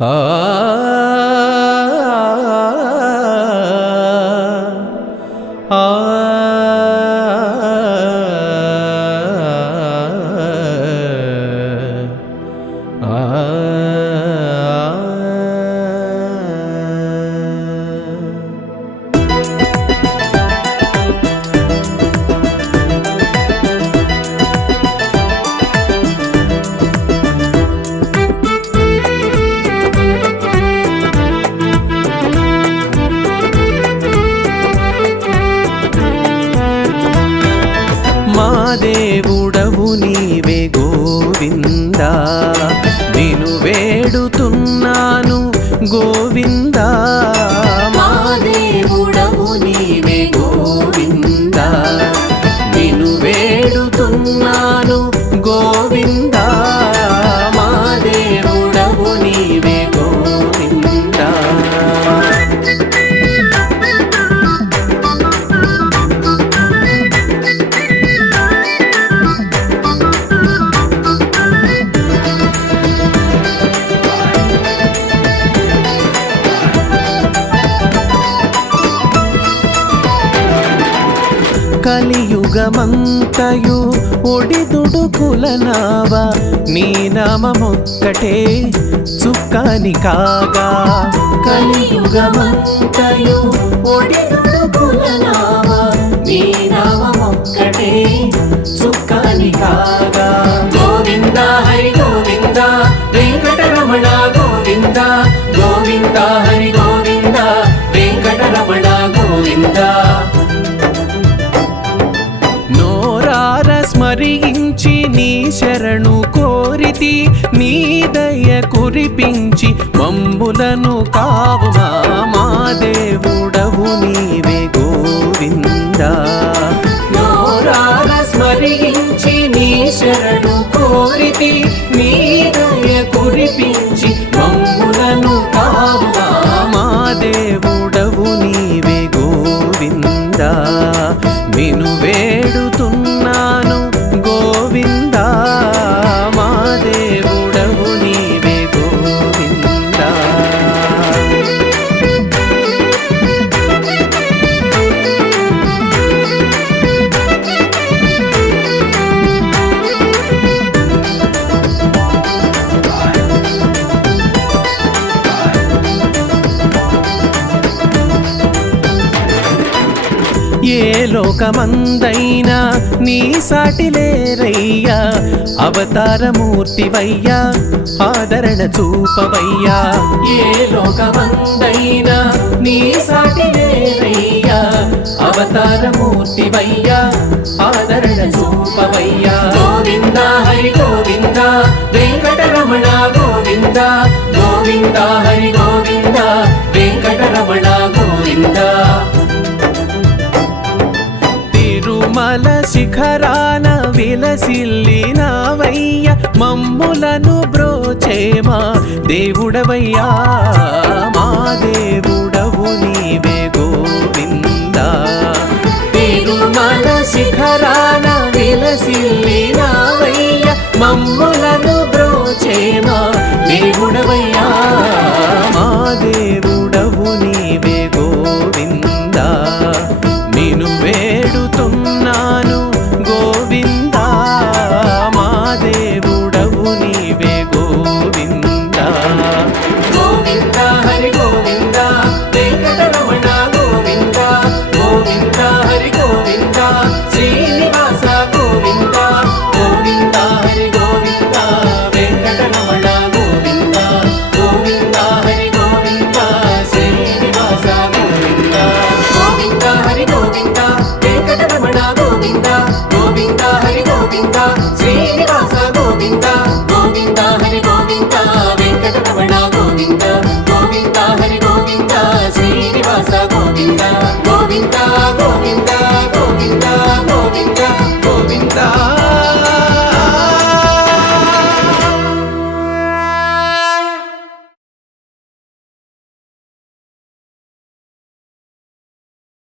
ఆ ఆ దేవుడవు నీవే గోవిందా, నిను వేడుతున్నాను గోవిందా. మా దేవుడవు నీవే గోవిందా, నిను వేడుతున్నాను గోవిందా. మా దేవుడవు నీవే గోవిందా. కలియుగమంతయు ఒడిదుడుకులనావ, నీ నామమొక్కటే చుక్కాని కాగా. కలియుగమంతయు ఒడిదుడుకులనావ, నీ నామమొక్కటే చుక్కాని కాగా. గోవింద హరి గోవింద వెంకటరమణ గోవింద, గోవింద హరి గోవింద వెంకటరమణ గోవింద. స్మరించి నీ శరణు కోరితి, నీ దయ కురిపించి మమ్ములను కావుమా. మా దేవుడవు నీవే గోవిందా. నోరార స్మరించి నీ శరణు కోరితి, నీ దయ కురిపించి మమ్ములను కావుమా. మా దేవుడవు నీవే గోవిందా, నిను వేడుతున్నాను గోవిందా. మా దేవుడవు నీవే గోవిందా. ఏ లోకమందైనా నీ సాటిలేరయ్యా, అవతారమూర్తివయ్యా ఆదరణ చూపవయ్యా. ఏ లోకమందైనా నీ సాటిలేరయ్యా, అవతారమూర్తివయ్యా ఆదరణ చూపవయ్యా. గోవింద హరి గోవింద వెంకటరమణ గోవింద, గోవింద హరి గోవింద వెంకటరమణ గోవింద. తిరుమల శిఖరాన విలసిల్లినావయ్య, మమ్ములను బ్రోచేమా దేవుడవయ్యా. మా దేవుడవు నీవే గోవిందా. తిరుమల శిఖరాన విలసిల్లినావయ్య, మమ్ములను బ్రోచేమా దేవుడవయ్యా.